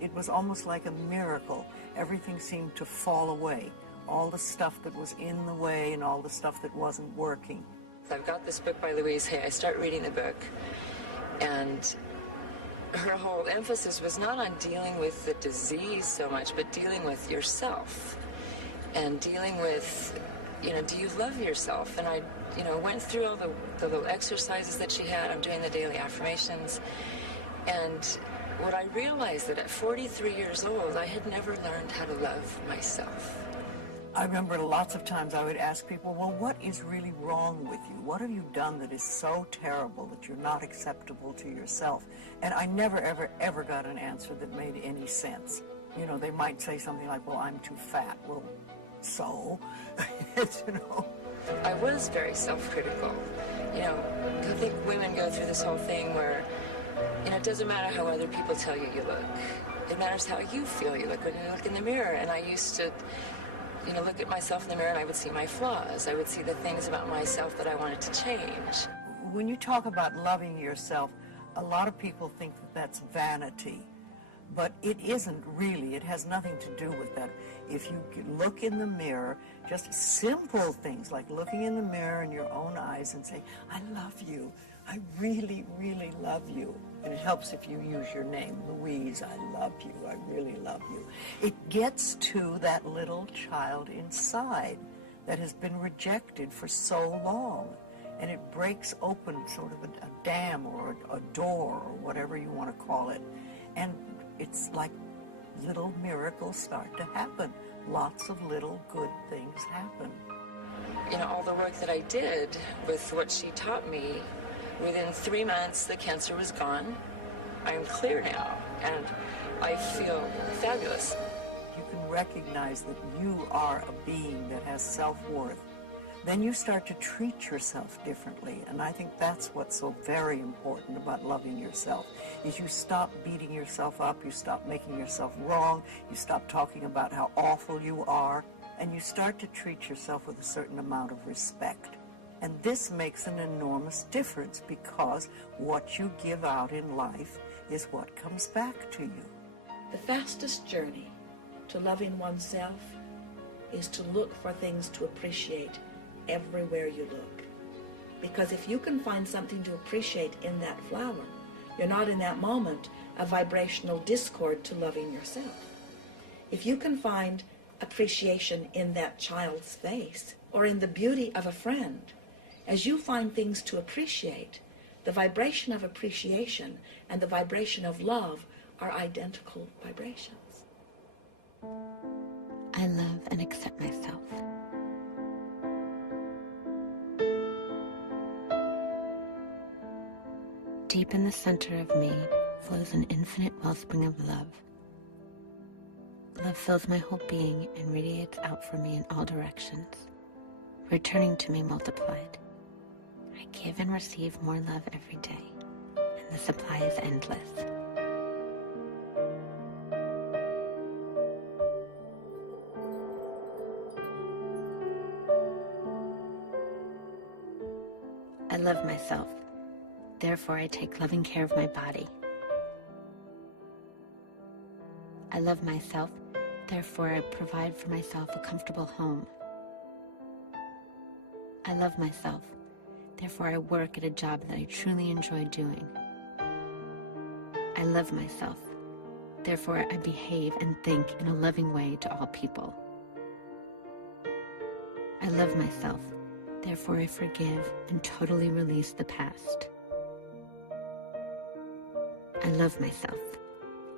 It was almost like a miracle. Everything seemed to fall away. All the stuff that was in the way and all the stuff that wasn't working. I've got this book by Louise Hay. I start reading the book, and her whole emphasis was not on dealing with the disease so much, but dealing with yourself and dealing with, do you love yourself? And I, went through all the little exercises that she had. I'm doing the daily affirmations. And what I realized that at 43 years old, I had never learned how to love myself. I remember lots of times I would ask people, well, what is really wrong with you? What have you done that is so terrible that you're not acceptable to yourself? And I never, ever, ever got an answer that made any sense. They might say something like, well, I'm too fat. Well, so, I was very self-critical. I think women go through this whole thing where, it doesn't matter how other people tell you you look. It matters how you feel you look when you look in the mirror. And I used to look at myself in the mirror and I would see my flaws. I would see the things about myself that I wanted to change. When you talk about loving yourself, a lot of people think that that's vanity. But it isn't really. It has nothing to do with that. If you look in the mirror, just simple things like looking in the mirror in your own eyes and say, I love you. I really, really love you. And it helps if you use your name, Louise, I love you, I really love you. It gets to that little child inside that has been rejected for so long. And it breaks open sort of a dam or a door or whatever you want to call it. And it's like little miracles start to happen. Lots of little good things happen. All the work that I did with what she taught me, within 3 months, the cancer was gone. I'm clear now, and I feel fabulous. You can recognize that you are a being that has self-worth. Then you start to treat yourself differently, and I think that's what's so very important about loving yourself, is you stop beating yourself up, you stop making yourself wrong, you stop talking about how awful you are, and you start to treat yourself with a certain amount of respect. And this makes an enormous difference because what you give out in life is what comes back to you. The fastest journey to loving oneself is to look for things to appreciate everywhere you look. Because if you can find something to appreciate in that flower, you're not in that moment a vibrational discord to loving yourself. If you can find appreciation in that child's face or in the beauty of a friend, as you find things to appreciate, the vibration of appreciation and the vibration of love are identical vibrations. I love and accept myself. Deep in the center of me flows an infinite wellspring of love. Love fills my whole being and radiates out from me in all directions, returning to me multiplied. I give and receive more love every day, and the supply is endless. I love myself. Therefore, I take loving care of my body. I love myself. Therefore, I provide for myself a comfortable home. I love myself. Therefore, I work at a job that I truly enjoy doing. I love myself. Therefore, I behave and think in a loving way to all people. I love myself. Therefore, I forgive and totally release the past. I love myself.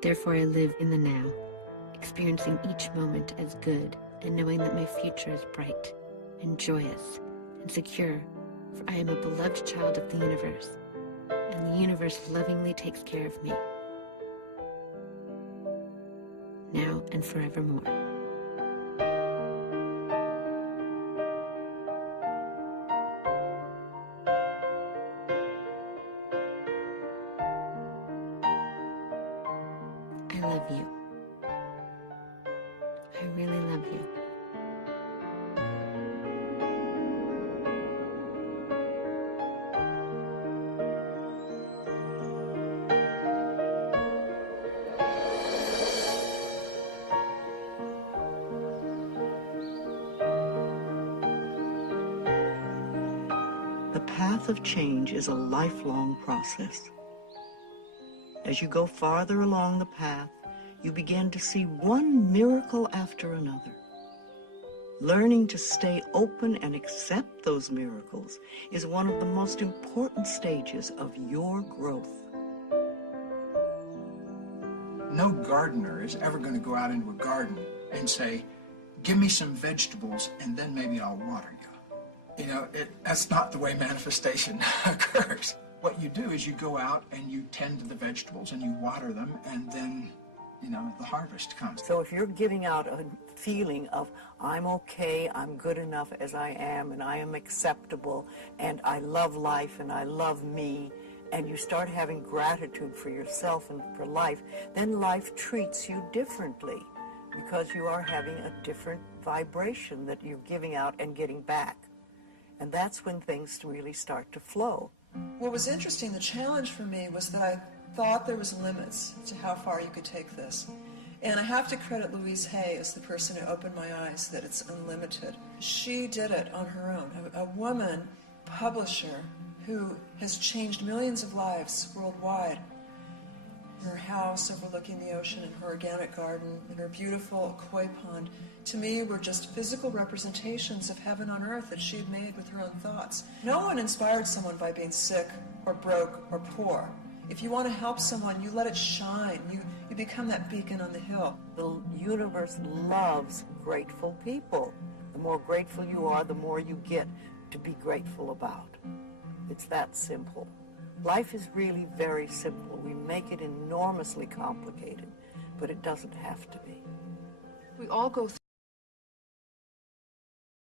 Therefore, I live in the now, experiencing each moment as good and knowing that my future is bright and joyous and secure, for I am a beloved child of the universe, and the universe lovingly takes care of me, now and forevermore. I love you. I really love you. path of change is a lifelong process. As you go farther along the path, you begin to see one miracle after another. Learning to stay open and accept those miracles is one of the most important stages of your growth. No gardener is ever going to go out into a garden and say, give me some vegetables and then maybe I'll water you. You know, that's not the way manifestation occurs. What you do is you go out and you tend to the vegetables and you water them, and then, you know, the harvest comes. So if you're giving out a feeling of, I'm okay, I'm good enough as I am, and I am acceptable, and I love life, and I love me, and you start having gratitude for yourself and for life, then life treats you differently because you are having a different vibration that you're giving out and getting back. And that's when things really start to flow. What was interesting, the challenge for me, was that I thought there was limits to how far you could take this. And I have to credit Louise Hay as the person who opened my eyes that it's unlimited. She did it on her own. A woman publisher who has changed millions of lives worldwide. Her house overlooking the ocean and her organic garden and her beautiful koi pond, to me, were just physical representations of heaven on earth that she had made with her own thoughts. No one inspired someone by being sick or broke or poor. If you want to help someone, you let it shine. You become that beacon on the hill. The universe loves grateful people. The more grateful you are, the more you get to be grateful about. It's that simple. Life is really very simple. We make it enormously complicated, but it doesn't have to be. We all go through